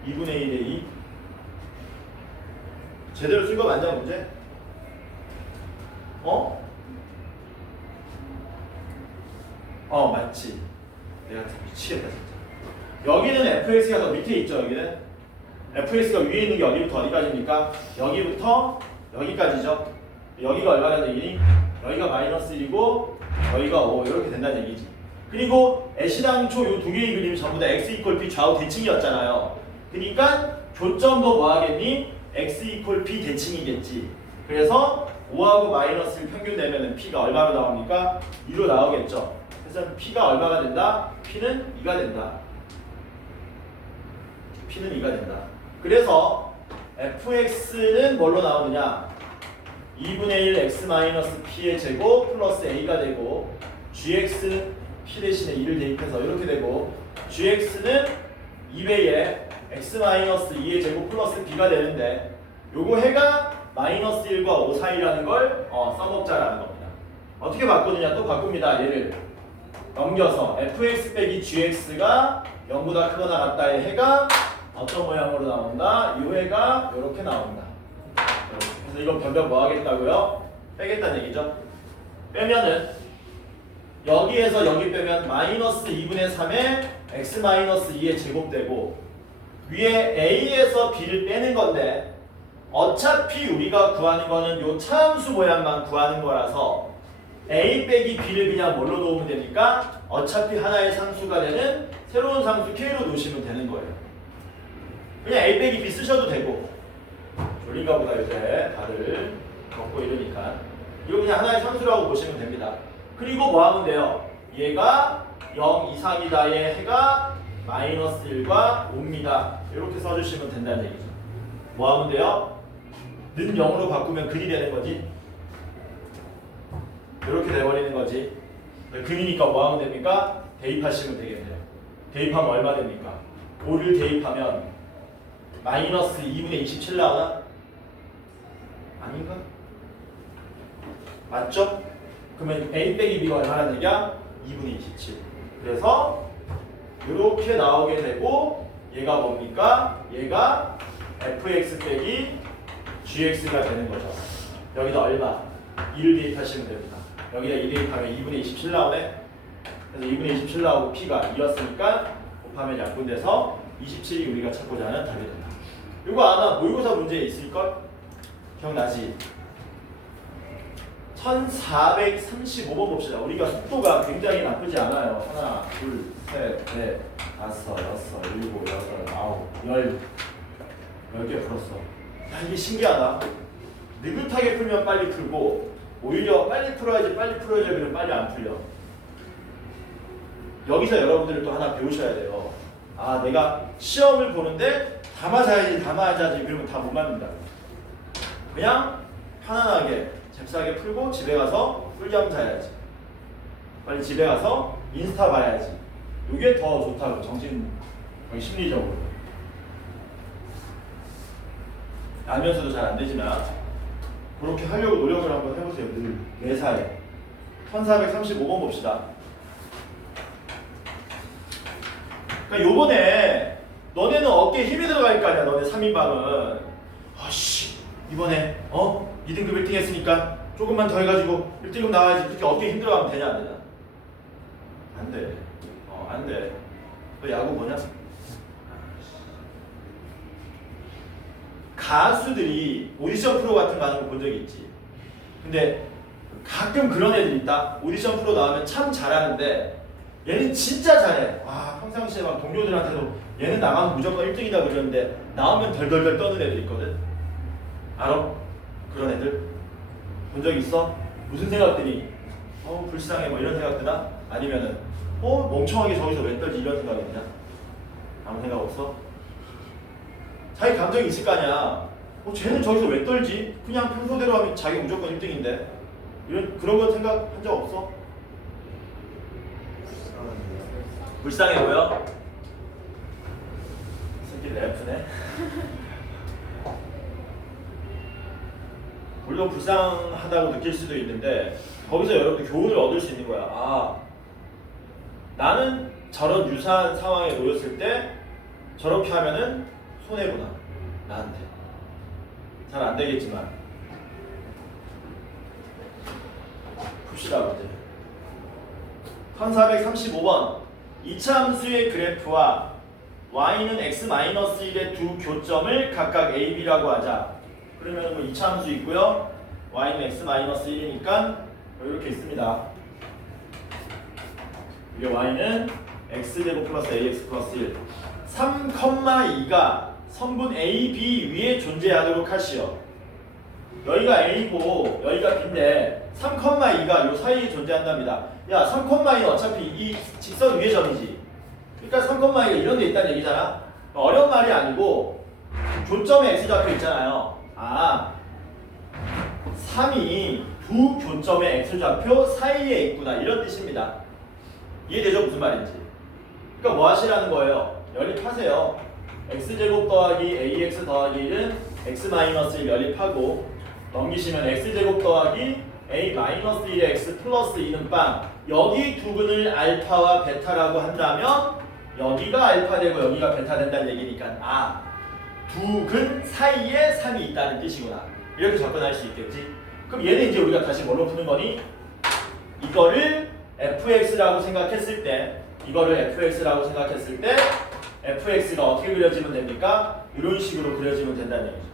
2분의 1의 2 제대로 쓴 거 맞냐 문제? 맞지. 내가 미치겠다 진짜. 여기는 fx가 더 밑에 있죠. 여기는 fx가 위에 있는 게 여기부터 어디까지입니까? 여기부터 여기까지죠. 여기가 얼마나 얘기니? 여기가 마이너스 1이고 여기가 5 이렇게 된다는 얘기지. 그리고 애시당초 이 두 개의 그림이 전부 다 x 이퀄 p 좌우 대칭이었잖아요. 그러니까 교점도 뭐 하겠니? x 이퀄 p 대칭이겠지. 그래서 5하고 마이너스 1 평균 내면은 p가 얼마로 나옵니까? 2로 나오겠죠. 그래서 p가 얼마가 된다? p는 2가 된다. p는 2가 된다. 그래서 fx는 뭘로 나오느냐? 2분의 1 x-p의 제곱 플러스 a가 되고 gx p 대신에 2를 대입해서 이렇게 되고 gx는 2배의 x-2의 제곱 플러스 b가 되는데 요거 해가 마이너스 1과 5 사이라는 걸 써먹자라는 겁니다. 어떻게 바꾸느냐? 또 바꿉니다. 얘를 넘겨서 fx 빼기 gx가 0보다 크거나 같다의 해가 어떤 모양으로 나온다? 이 해가 이렇게 나온다. 그래서 이거 변변 뭐 하겠다고요? 빼겠다는 얘기죠. 빼면은 여기에서 여기 빼면 마이너스 2분의 3에 x-2의 제곱되고 위에 a에서 b를 빼는 건데 어차피 우리가 구하는 거는 요 차함수 모양만 구하는 거라서 a 빼기 b를 그냥 뭘로 놓으면 되니까 어차피 하나의 상수가 되는 새로운 상수 k로 놓으시면 되는 거예요. 그냥 a 빼기 b 쓰셔도 되고 졸린가 보다 요새 다들 먹고 이러니까 이거 그냥 하나의 상수라고 보시면 됩니다. 그리고 뭐 하면 돼요? 얘가 0 이상이다의 해가 마이너스 1과 5입니다. 이렇게 써주시면 된다는 얘기죠. 뭐 하면 돼요? 는 0으로 바꾸면 근이 되는 거지. 이렇게 돼버리는 거지. 근이니까 뭐 하면 됩니까? 대입하시면 되겠네요. 대입하면 얼마 됩니까? 5를 대입하면 마이너스 2분의 27 나오나? 아닌가? 맞죠? 그러면 a 빼기 b가 얼마나 되냐? 2분의 27. 그래서 이렇게 나오게 되고 얘가 뭡니까? 얘가 fx 빼기 gx가 되는 거죠. 여기다 얼마? 2를 대입하시면 됩니다. 여기다 2 대입하면 2분의 27 나오네. 그래서 2분의 27 나오고 p가 2였으니까 곱하면 약분돼서 27이 우리가 찾고자 하는 답이 된다. 이거 아마 모의고사 문제에 있을걸? 기억나지? 1435번 봅시다. 우리가 속도가 굉장히 나쁘지 않아요. 하나, 둘, 셋, 넷, 다섯, 여섯, 일곱, 여덟, 아홉, 10개 풀었어. 야, 이게 신기하다. 느긋하게 풀면 빨리 풀고 오히려 빨리 풀어야지 그러면 빨리 안 풀려. 여기서 여러분들이 또 하나 배우셔야 돼요. 아 내가 시험을 보는데 다 맞아야지 그러면 다 못 맞는다. 그냥 편안하게 잽싸게 풀고 집에 가서 꿀잠 자야지. 빨리 집에 가서 인스타 봐야지. 이게 더 좋다고 심리적으로. 알면서도 잘 안 되지만 그렇게 하려고 노력을 한번 해보세요. 늘 매사에. 1435번 봅시다. 그러니까 요번에 너네는 어깨에 힘이 들어갈 거 아니야. 너네 3인방은 아씨 이번에 2등급 1등 했으니까 조금만 더 해가지고 1등급 나와야지. 그렇게 어깨에 힘 들어가면 되냐 안 되냐? 안 돼. 안 돼. 너 야구 보냐? 가수들이 오디션 프로 같은 거 하는 거 본 적이 있지. 근데 가끔 그런 애들 있다. 오디션 프로 나오면 참 잘하는데 얘는 진짜 잘해. 평상시에 막 동료들한테도 얘는 나가면 무조건 1등이다 그러는데 나오면 덜덜덜 떠는 애들 있거든. 알아? 그런 애들 본 적 있어? 무슨 생각 드니? 불쌍해 뭐 이런 생각 드나? 아니면은 멍청하게 저기서 왜 떨지 이런 생각이 드냐? 아무 생각 없어? 자기 감정이 있을 거 아니야. 쟤는 저기서 왜 떨지? 그냥 평소대로 하면 자기 무조건 1등인데 그런 건 생각한 적 없어? 불쌍해 보여? 새끼 래프네. 물론 불쌍하다고 느낄 수도 있는데 거기서 여러분들 교훈을 얻을 수 있는 거야. 나는 저런 유사한 상황에 놓였을 때 저렇게 하면은 손해구나 나한테. 잘 안 되겠지만 봅시다 문제. 1435번 이차함수의 그래프와 y는 x-1의 두 교점을 각각 a, b라고 하자. 그러면 뭐 이차함수 있고요. y는 x-1이니까 이렇게 있습니다. 이게 y는 x제곱 플러스 ax 플러스 1 3,2가 선분 a, b 위에 존재하도록 하시오. 여기가 a고 여기가 b인데 3,2가 요 사이에 존재한답니다. 야 3,2는 어차피 이 직선 위의 점이지. 그러니까 3,2가 이런 데 있다는 얘기잖아. 어려운 말이 아니고 교점에 x좌표 있잖아요. 3이 두 교점의 x좌표 사이에 있구나 이런 뜻입니다. 이해되죠? 무슨 말인지. 그러니까 뭐 하시라는 거예요? 연립하세요. x제곱 더하기 ax 더하기 1은 x-1 연립하고 넘기시면 x제곱 더하기 a-1의 x 플러스 2는 빵. 여기 두 근을 알파와 베타라고 한다면 여기가 알파 되고 여기가 베타 된다는 얘기니까 두 근 사이에 3이 있다는 뜻이구나. 이렇게 접근할 수 있겠지. 그럼 얘는 이제 우리가 다시 뭘로 푸는 거니? 이거를 fx라고 생각했을 때 fx가 어떻게 그려지면 됩니까? 이런 식으로 그려지면 된다는 얘기죠.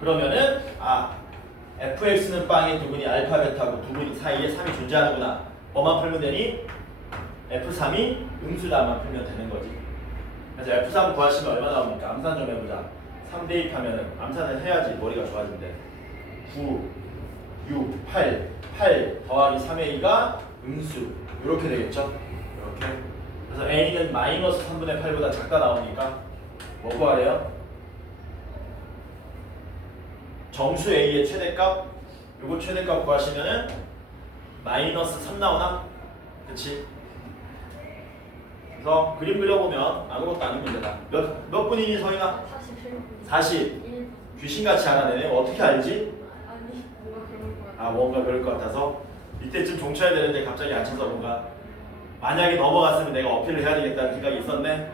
그러면은 fx는 빵의 두 근이 알파 베타고 두 근 사이에 3이 존재하는구나. 뭐만 풀면 되니? f3이 음수다만 풀면 되는 거지. 그래서 f3 구하시면 얼마 나옵니까? 암산 좀 해보자. 3 대입하면은 암산을 해야지 머리가 좋아진대. 9, 6, 8 더하기 3의 2가 음수. 이렇게 되겠죠? 이렇게. 그래서 a는 마이너스 3분의 8보다 작다 나오니까 뭐 구하래요? 정수 a의 최대값. 요거 최대값 구하시면은 마이너스 3 나오나? 그치? 그래서 그림 그려보면 아무것도 아닌 문제다. 몇 분이니 서인아? 41분. 40. 1분. 귀신같이 알아내네. 어떻게 알지? 아니 뭐가 그런 거 같아. 뭔가 그럴 것 같아서 이때쯤 종쳐야 되는데 갑자기 안 쳐서 뭔가 만약에 넘어갔으면 내가 어필을 해야 되겠다는 생각이 있었네?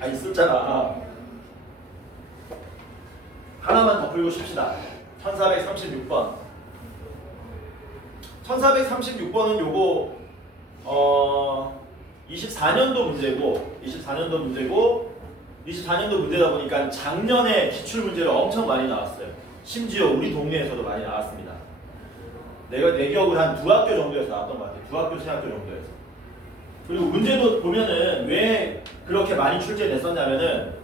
아니에요. 있었잖아. 하나만 더 풀고 쉽시다. 1436번 1436번은 요거 24년도 문제고 24년도 문제다 보니까 작년에 기출문제를 엄청 많이 나왔어요. 심지어 우리 동네에서도 많이 나왔습니다. 내가 내 기억을 한 두 학교 정도에서 나왔던 것 같아요. 두 학교, 세 학교 정도에서. 그리고 문제도 보면은 왜 그렇게 많이 출제됐었냐면은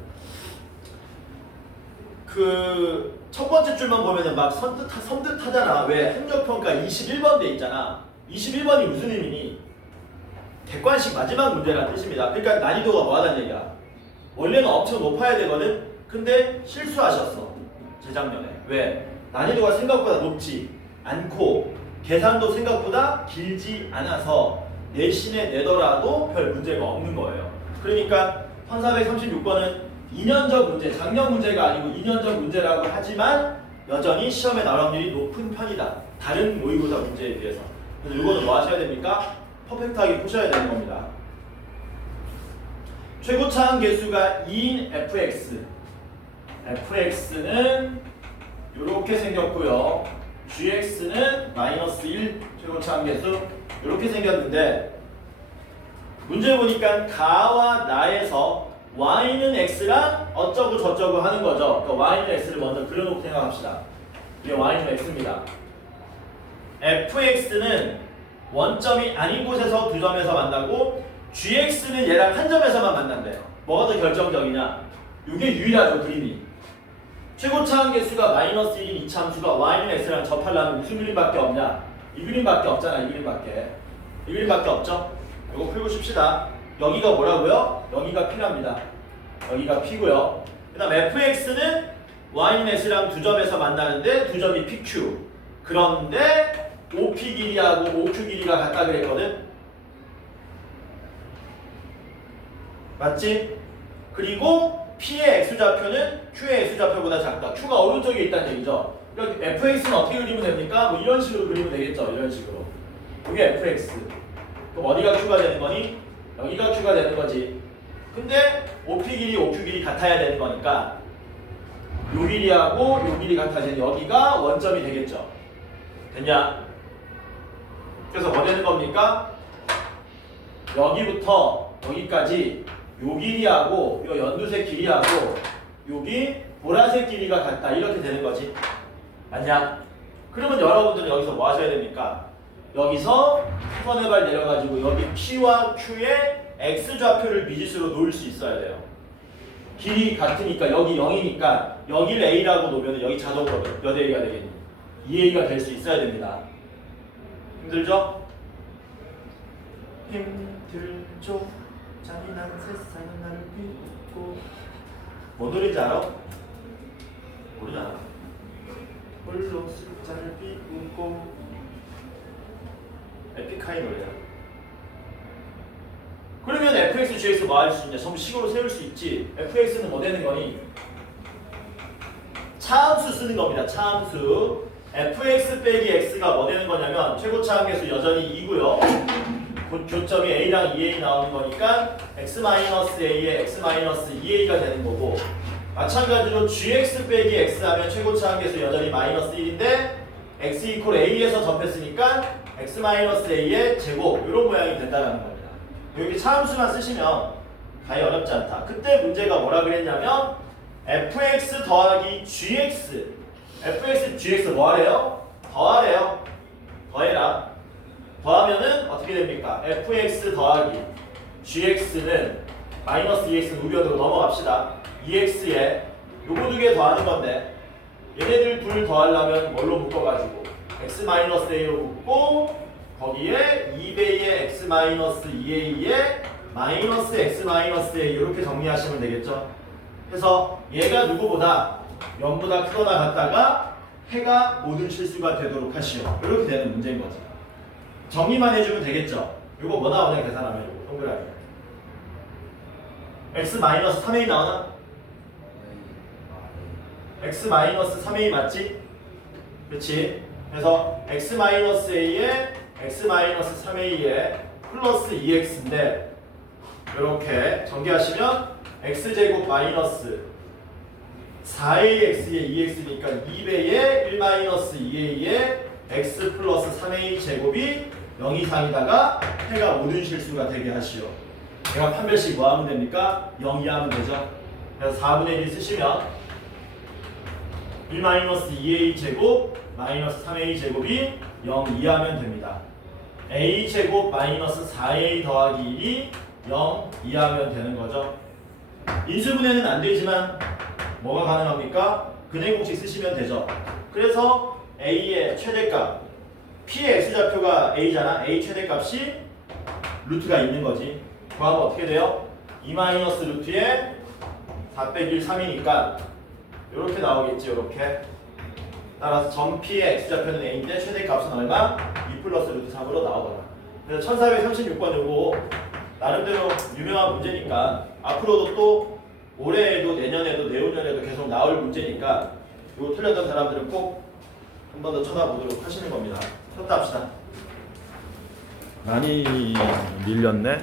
그 첫 번째 줄만 보면은 막 선뜻하잖아. 왜 행정평가 21번 돼 있잖아. 21번이 무슨 의미니? 객관식 마지막 문제라는 뜻입니다. 그러니까 난이도가 뭐하다는 얘기야. 원래는 엄청 높아야 되거든. 근데 실수하셨어. 재작년에. 왜? 난이도가 생각보다 높지 않고 계산도 생각보다 길지 않아서 내신에 내더라도 별 문제가 없는 거예요. 그러니까 1436번은 2년 전 문제, 작년 문제가 아니고 2년 전 문제라고 하지만 여전히 시험에 나올 확률이 높은 편이다. 다른 모의고사 문제에 비해서. 그래서 이거는 뭐 하셔야 됩니까? 퍼펙트하게 푸셔야 되는 겁니다. 최고차항 계수가 2인 fx. fx는 이렇게 생겼고요. gx는 마이너스 1 최고차항 계수 이렇게 생겼는데 문제 보니까 가와 나에서 y는 x랑 어쩌고 저쩌고 하는 거죠. 그러니까 y는 x를 먼저 그려놓고 생각합시다. 이게 y는 x입니다. fx는 원점이 아닌 곳에서 두 점에서 만나고 gx는 얘랑 한 점에서만 만난대요. 뭐가 더 결정적이냐? 이게 유일하죠, 그림이. 최고차항 계수가 마이너스 1인 이 참수가 y는 x랑 접하려면 무슨 그림밖에 없냐? 이 그림밖에 없잖아, 이 그림밖에. 이 그림밖에 없죠? 이거 풀고 싶시다. 여기가 뭐라고요? 여기가 p랍니다. 여기가 p고요. 그 다음 fx는 y는 x랑 두 점에서 만나는데 두 점이 pq. 그런데 OP 길이하고 OQ 길이가 같다 그랬거든? 맞지? 그리고 P의 X좌표는 Q의 X좌표보다 작다. Q가 오른쪽에 있다는 얘기죠. 그러니까 fx는 어떻게 그리면 됩니까? 뭐 이런 식으로 그리면 되겠죠. 이런 식으로. 이게 fx. 그럼 어디가 Q가 되는 거니? 여기가 Q가 되는 거지. 근데 OP 길이, OQ 길이 같아야 되는 거니까 요 길이하고 요 길이 같아지는 여기가 원점이 되겠죠. 됐냐? 그래서 뭐 되는 겁니까? 여기부터 여기까지 요 길이하고 요 연두색 길이하고 여기 보라색 길이가 같다. 이렇게 되는 거지. 맞냐? 그러면 여러분들은 여기서 뭐 하셔야 됩니까? 여기서 수선의 발 내려가지고 여기 P와 Q의 X좌표를 미지수로 놓을 수 있어야 돼요. 길이 같으니까 여기 0이니까 여기를 A라고 놓으면 여기 자동으로 몇 A가 되겠니? 2A가 될 수 있어야 됩니다. 힘들죠? 힘들죠? 잔인한 세상은 나를 비웃고 뭔 노래인지 알아? 모르잖아. 홀로 숫자를 비웃고 에픽하이 노래야. 그러면 fx, gx 뭐 할 수 있냐? 전부 식으로 세울 수 있지. fx는 뭐 되는 거니? 차함수 쓰는 겁니다. 차함수. fx 빼기 x가 뭐 되는 거냐면 최고차항 계수 여전히 2고요. 교점이 a랑 2a 나오는 거니까 x-a에 x-2a가 되는 거고 마찬가지로 gx 빼기 x 하면 최고차항 계수 여전히 마이너스 1인데 x 이퀄 a에서 접했으니까 x-a의 제곱 이런 모양이 된다는 겁니다. 여기 차함수만 쓰시면 가히 어렵지 않다. 그때 문제가 뭐라 그랬냐면 fx 더하기 gx fx, gx 뭐 하래요? 더하래요. 더해라. 더하면은 어떻게 됩니까? fx 더하기 gx는 마이너스 2x는 우변으로 넘어갑시다. 2x에 요거 두 개 더하는 건데 얘네들 둘 더하려면 뭘로 묶어가지고 x-a로 묶고 거기에 2배의 x-2a에 마이너스 x-a 이렇게 정리하시면 되겠죠. 그래서 얘가 누구보다 0보다 크거나 같다가 해가 모든 실수가 되도록 하시오. 이렇게 되는 문제인 거죠. 정리만 해주면 되겠죠. 이거 뭐 나오냐 계산하면 이거 동그라미. x-3a 나오나? x-3a 맞지? 그렇지? 그래서 x-a에 x-3a에 플러스 2x인데 이렇게 전개하시면 x제곱 마이너스 4ax에 2x니까 2배에 1-2a에 x 플러스 3a 제곱이 0 이상이다가 해가 모든 실수가 되게 하시오. 내가 판별식 뭐 하면 됩니까? 0 이하면 되죠. 그래서 4분의 1 쓰시면 1-2a 제곱 마이너스 3a 제곱이 0 이하면 됩니다. a 제곱 마이너스 4a 더하기 1이 0 이하면 되는 거죠. 인수분해는 안 되지만 뭐가 가능합니까? 근해공식 쓰시면 되죠. 그래서 a의 최대값 P의 x좌표가 a잖아. a 최대값이 루트가 있는 거지. 구하면 어떻게 돼요? 2 마이너스 루트에 4 빼기 1, 3이니까 이렇게 나오겠지. 이렇게. 따라서 점 P의 x좌표는 a인데 최대값은 얼마? 2 플러스 루트 3으로 나오더라. 그래서 1436번 요거 나름대로 유명한 문제니까 앞으로도 또 올해에도 내년에도 내후년에도 계속 나올 문제니까 이거 틀렸던 사람들은 꼭 한 번 더 쳐다보도록 하시는 겁니다. 쳤다 합시다. 많이 밀렸네.